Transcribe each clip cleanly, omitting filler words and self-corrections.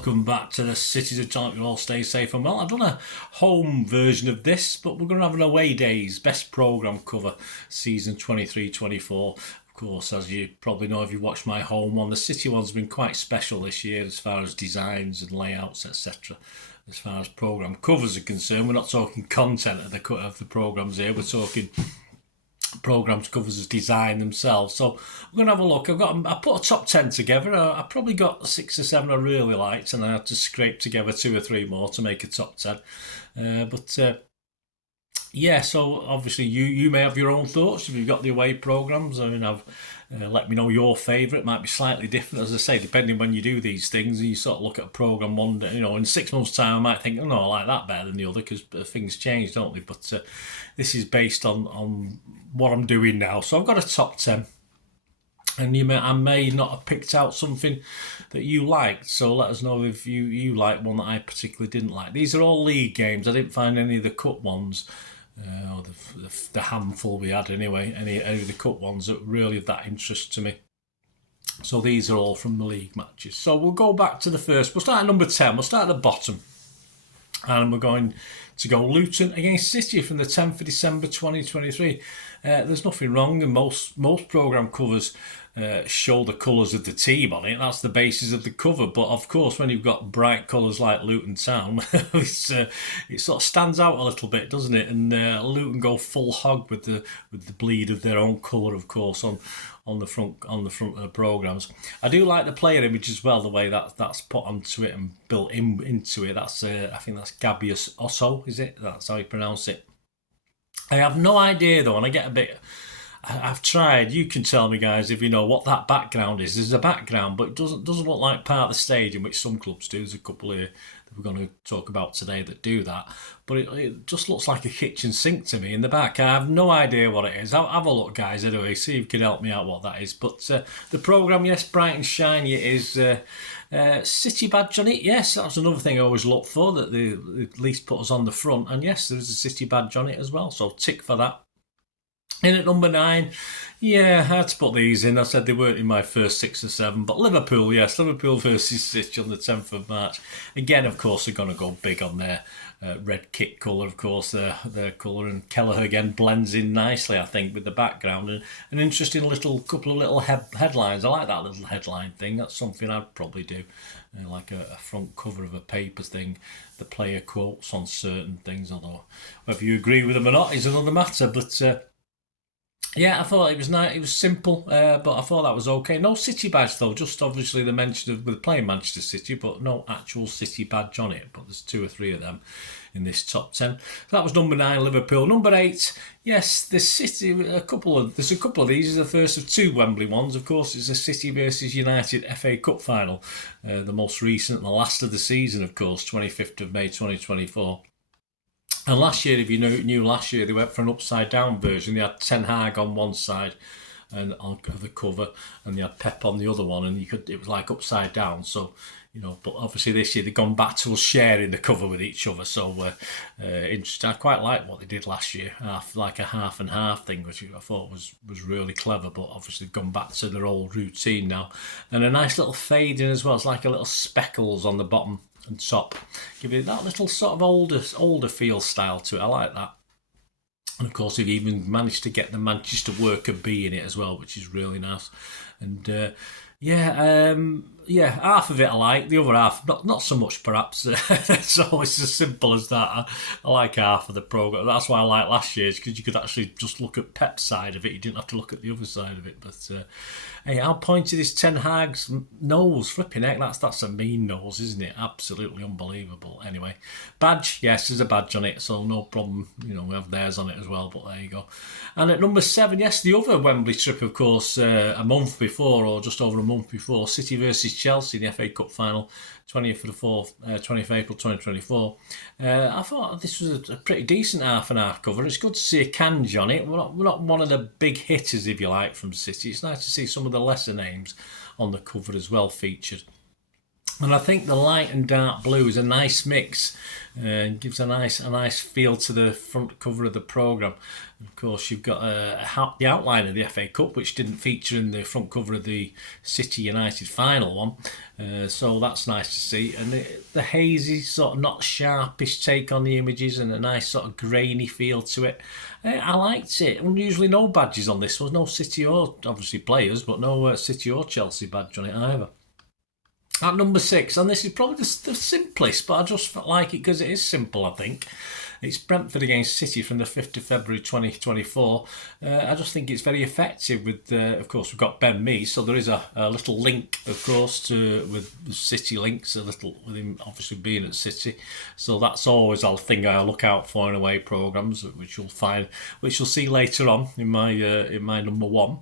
welcome back to the Citytilidie. You all stay safe and well. I've done a home version of this, but we're going to have an away days best programme cover season 23-24. Of course, as you probably know if you watched my home one, the City one's been quite special this year as far as designs and layouts, etc. As far as programme covers are concerned, we're not talking content of the programmes here, we're talking programmes covers as design themselves. So we're going to have a look. I put a top 10 together. I probably got 6 or 7 I really liked, and I had to scrape together 2 or 3 more to make a top 10. Yeah, so obviously you may have your own thoughts if you've got the away programmes. I mean, let me know your favourite. It might be slightly different, as I say, depending when you do these things. And you sort of look at a programme one day, in 6 months' time, I might think, oh, no, I like that better than the other because things change, don't they? But this is based on what I'm doing now. So I've got a top 10. And I may not have picked out something that you liked, so let us know if you like one that I particularly didn't like. These are all league games. I didn't find any of the cup ones, or the handful we had anyway, any of the cup ones that really of that interest to me. So these are all from the league matches. So we'll go back to the first. We'll start at number 10. We'll start at the bottom. And we're going to go Luton against City from the 10th of December 2023. There's nothing wrong, and most programme covers show the colours of the team on it. That's the basis of the cover. But of course, when you've got bright colours like Luton Town, it sort of stands out a little bit, doesn't it? And Luton go full hog with the bleed of their own colour, of course, on the front of the programmes. I do like the player image as well, the way that's put onto it and built into it. That's I think that's Gabius Osso, is it? That's how you pronounce it. I have no idea though, and I get a bit. I've tried. You can tell me, guys, if you know what that background is. There's a background, but it doesn't look like part of the stadium, which some clubs do. There's a couple here that we're going to talk about today that do that. But it just looks like a kitchen sink to me in the back. I have no idea what it is. Have a look, guys, anyway. See if you can help me out what that is. But the programme, yes, bright and shiny. It is City badge on it. Yes, that's another thing I always look for, that they at least put us on the front. And yes, there's a City badge on it as well. So tick for that. In at number 9, yeah, I had to put these in. I said they weren't in my first 6 or 7, but Liverpool, yes, Liverpool versus City on the 10th of March. Again, of course, they're going to go big on their red kit colour, of course, their colour, and Kelleher again blends in nicely, I think, with the background. And an interesting couple of little headlines. I like that little headline thing. That's something I'd probably do, like a front cover of a paper thing, the player quotes on certain things, although whether you agree with them or not is another matter, but... yeah, I thought it was nice. It was simple, but I thought that was okay. No City badge though. Just obviously the mention of with playing Manchester City, but no actual City badge on it. But there's 2 or 3 of them in this top 10. So that was number 9, Liverpool. Number 8, yes, the City. There's a couple of these. This is the first of 2 Wembley ones. Of course, it's a City versus United FA Cup final, the most recent, the last of the season, of course, 25th of May 2024. And last year, if you knew last year, they went for an upside-down version. They had Ten Hag on one side and on the cover, and they had Pep on the other one, and it was like upside down. So, but obviously this year they've gone back to us sharing the cover with each other. So, interesting. I quite like what they did last year, like a half and half thing, which I thought was really clever. But obviously gone back to their old routine now, and a nice little fade in as well. It's like a little speckles on the bottom and top, give it that little sort of older feel style to it. I like that. And of course, they've even managed to get the Manchester Worker B in it as well, which is really nice. And half of it I like, the other half not so much perhaps. It's always as simple as that. I like half of the programme. That's why I like last year's, because you could actually just look at Pep's side of it. You didn't have to look at the other side of it. But hey, how pointed is Ten Hag's nose? Flipping heck, that's a mean nose, isn't it? Absolutely unbelievable. Anyway, badge, yes, there's a badge on it, so no problem. We have theirs on it as well, but there you go. And at number 7, yes, the other Wembley trip, of course, a month before, or just over a month before, City versus Chelsea in the FA Cup final, 20th of April 2024. I thought this was a pretty decent half and half cover. It's good to see a Kanji on it. We're not one of the big hitters, if you like, from City. It's nice to see some of the lesser names on the cover as well featured. And I think the light and dark blue is a nice mix, and gives a nice feel to the front cover of the programme. Of course, you've got the outline of the FA Cup, which didn't feature in the front cover of the City United final one, so that's nice to see. And the hazy, sort of not sharpish take on the images, and a nice sort of grainy feel to it. I liked it. Unusually no badges on this one, no City or obviously players, but no City or Chelsea badge on it either. At number 6, and this is probably the simplest, but I just like it because it is simple, I think. It's Brentford against City from the 5th of February 2024. I just think it's very effective with, of course, we've got Ben Mee, so there is a little link, of course, with City links, a little with him obviously being at City. So that's always a thing I look out for in away programmes, which you'll see later on in my number 1.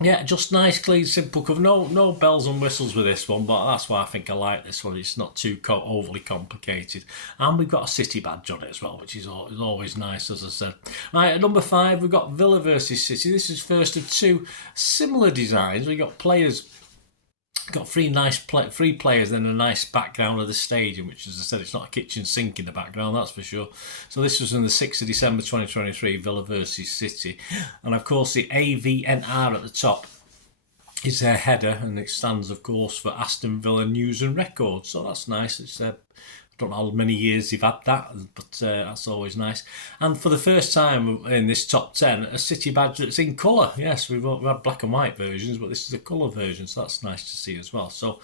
Yeah, just nice, clean, simple cover. No bells and whistles with this one, but that's why I think I like this one. It's not too overly complicated. And we've got a City badge on it as well, which is always nice, as I said. Right, at number 5, we've got Villa versus City. This is first of 2 similar designs. We've got players... Got 3 players, then a nice background of the stadium, which, as I said, it's not a kitchen sink in the background, that's for sure. So this was on the 6th of December 2023, Villa versus City. And of course, the AVNR at the top is their header, and it stands, of course, for Aston Villa News and Records. So that's nice. It's I don't know how many years they've had that, but that's always nice. And for the first time in this top 10, a City badge that's in colour. Yes, we've had black and white versions, but this is a colour version, so that's nice to see as well. So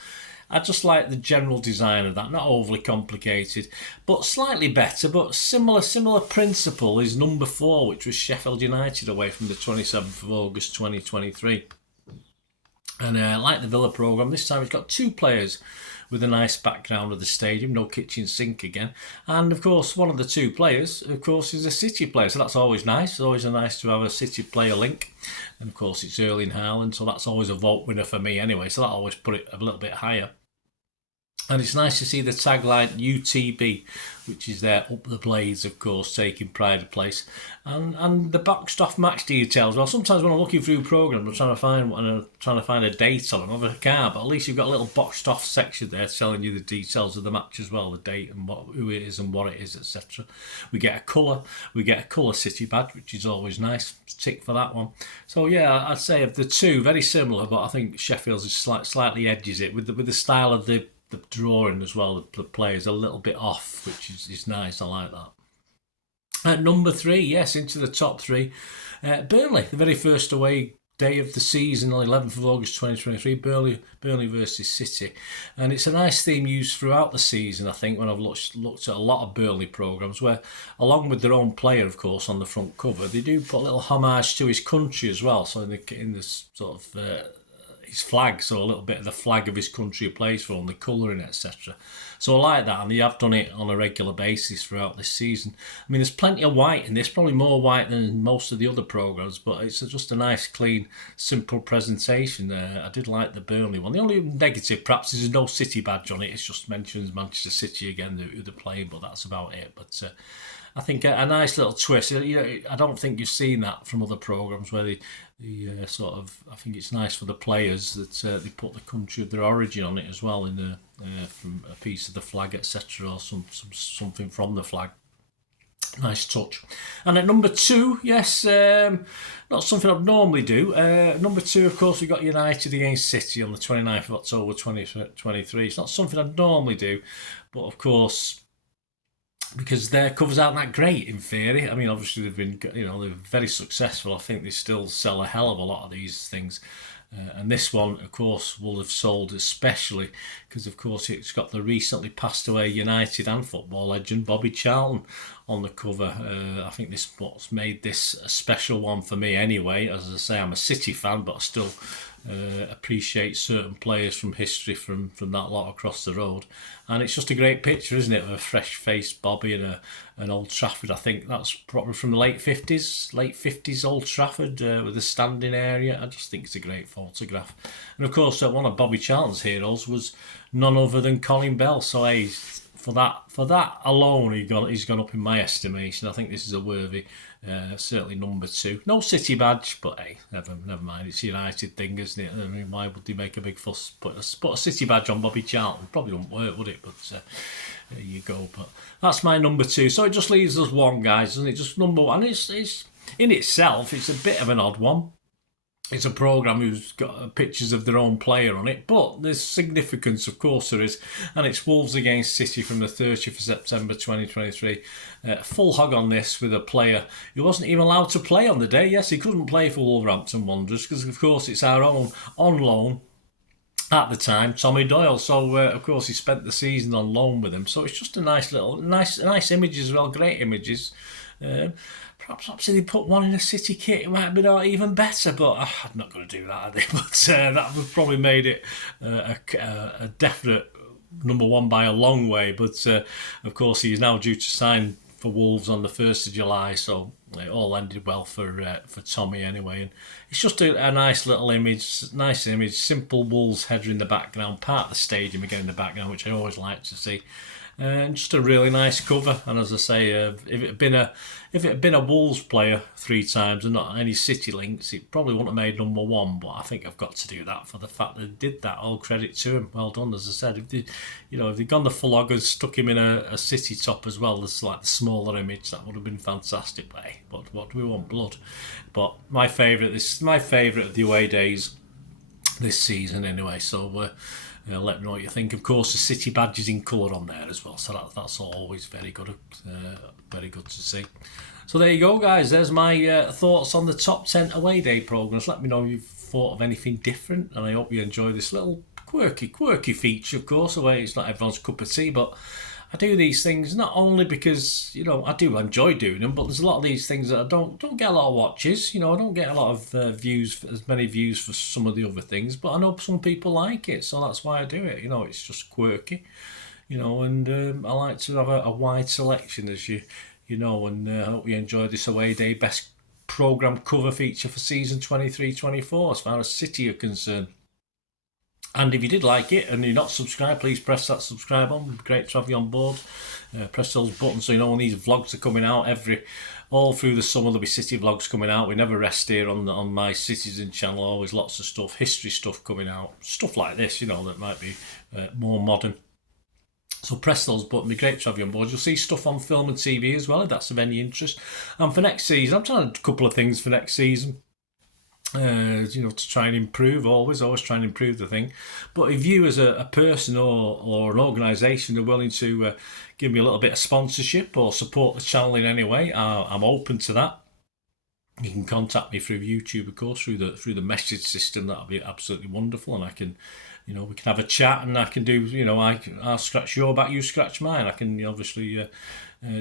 I just like the general design of that, not overly complicated, but slightly better, but similar principle is number 4, which was Sheffield United away from the 27th of August 2023. And like the Villa programme, this time it's got 2 players with a nice background of the stadium, no kitchen sink again. And of course, one of the 2 players, of course, is a City player, so that's always nice. It's always nice to have a City player link. And of course, it's Erling Haaland, so that's always a vote winner for me anyway, so that always put it a little bit higher. And it's nice to see the tagline UTB, which is there up the blades, of course, taking pride of place. And the boxed off match details. Well, sometimes when I'm looking through programs, I'm trying to find a date on them. I can't, but at least you've got a little boxed off section there telling you the details of the match as well, the date and who it is and what it is, etc. We get a colour City badge, which is always nice. Tick for that one. So yeah, I'd say of the 2, very similar, but I think Sheffield's is slightly edges it with the style of the drawing as well. The players a little bit off, which is nice. I like that. At number 3, yes, into the top 3, Burnley, the very first away day of the season, on 11th of August 2023, Burnley versus City. And it's a nice theme used throughout the season, I think, when I've looked at a lot of Burnley programmes, where, along with their own player, of course, on the front cover, they do put a little homage to his country as well. So in this sort of... his flag, so a little bit of the flag of his country he plays for, and the colouring, etc. So I like that, and they have done it on a regular basis throughout this season. I mean, there's plenty of white in this, probably more white than most of the other programmes, but it's just a nice, clean, simple presentation there. I did like the Burnley one. The only negative, perhaps, is there's no City badge on it. It just mentions Manchester City again, who they're playing, but that's about it. But I think a nice little twist. I don't think you've seen that from other programmes where they sort of. I think it's nice for the players that they put the country of their origin on it as well, in from a piece of the flag, etc., or something from the flag. Nice touch. And at number 2, yes, not something I'd normally do. Number 2, of course, we've got United against City on the 29th of October 2023. It's not something I'd normally do, but of course, because their covers aren't that great in theory. I mean, obviously they've been, they're very successful. I think they still sell a hell of a lot of these things. And this one, of course, will have sold especially because, of course, it's got the recently passed away United and football legend Bobby Charlton on the cover. I think this what's made this a special one for me anyway. As I say, I'm a City fan, but I still appreciate certain players from history from that lot across the road. And it's just a great picture, isn't it, of a fresh-faced Bobby and an Old Trafford. I think that's probably from the late 50s Old Trafford with a standing area. I just think it's a great photograph. And of course, one of Bobby Charlton's heroes was none other than Colin Bell. So for that alone, he's gone up in my estimation. I think this is a worthy, certainly number 2. No City badge, but hey, never mind. It's a United thing, isn't it? I mean, why would they make a big fuss? Put a City badge on Bobby Charlton? Probably wouldn't work, would it? But there you go. But that's my number 2. So it just leaves us one, guys, doesn't it? Just number 1. It's in itself, it's a bit of an odd one. It's a programme who's got pictures of their own player on it, but there's significance, of course there is, and it's Wolves against City from the 30th of September 2023. Full hog on this with a player who wasn't even allowed to play on the day. Yes, he couldn't play for Wolverhampton Wanderers because, of course, it's our own on loan at the time, Tommy Doyle. So, of course, he spent the season on loan with him. So it's just a nice nice image as well, great images. Perhaps if they put one in a City kit, it might be even better, but I'm not going to do that, are they? But that would probably made it a definite number 1 by a long way. But, of course, he is now due to sign for Wolves on the 1st of July, so it all ended well for Tommy anyway. And it's just a nice little image, simple Wolves header in the background, part of the stadium again in the background, which I always like to see. And just a really nice cover. And as I say, if it had been a Wolves player 3 times and not any City links, it probably wouldn't have made number 1. But I think I've got to do that for the fact that they did that. All credit to him. Well done, as I said. If they'd gone the full hoggers, stuck him in a City top as well, as like the smaller image, that would have been fantastic. But hey, what do we want? Blood. But my favourite. This is my favourite of the away days this season, anyway. So. Let me know what you think. Of course, the City badge is in colour on there as well, so that's always very good to see. So there you go, guys. There's my thoughts on the top 10 away day programmes. Let me know if you've thought of anything different, and I hope you enjoy this little quirky feature. Of course, away it's not everyone's cup of tea, but I do these things not only because I do enjoy doing them, but there's a lot of these things that I don't get a lot of watches. I don't get a lot of views, as many views for some of the other things, but I know some people like it, so that's why I do it. It's just quirky, and I like to have a wide selection, as you know, and I hope you enjoy this away day best programme cover feature for season 23-24 as far as City are concerned. And if you did like it and you're not subscribed, please press that subscribe on. It'd be great to have you on board. Press those buttons so you know when these vlogs are coming out. All through the summer there'll be City vlogs coming out. We never rest here on my Citizen channel. Always lots of stuff, history stuff coming out. Stuff like this, that might be more modern. So press those buttons. It'd be great to have you on board. You'll see stuff on film and TV as well if that's of any interest. And for next season, I'm trying a couple of things for next season. To try and improve, always try and improve the thing. But if you as a person or an organisation are willing to give me a little bit of sponsorship or support the channel in any way, I'm open to that. You can contact me through YouTube, of course, through the message system. That'll be absolutely wonderful, and I can, we can have a chat, and I can do, I'll scratch your back, you scratch mine. I can obviously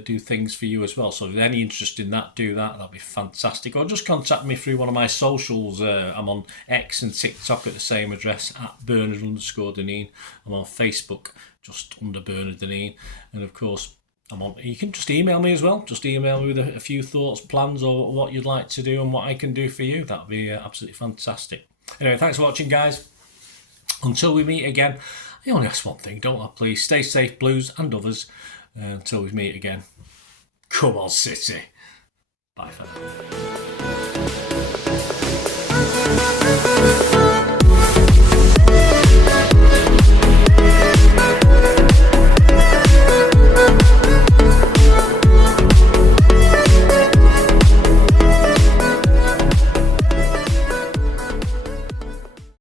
do things for you as well. So if there's any interest in that, do that. That'd be fantastic. Or just contact me through one of my socials. I'm on X and TikTok at the same address, @Bernard_Deneen. I'm on Facebook, just under Bernard Deneen. And of course, you can just email me as well. Just email me with a few thoughts, plans, or what you'd like to do and what I can do for you. That'd be absolutely fantastic. Anyway, thanks for watching, guys. Until we meet again, I only ask one thing, don't I? Please stay safe, Blues and others. Until we meet again, come on, City. Bye for now.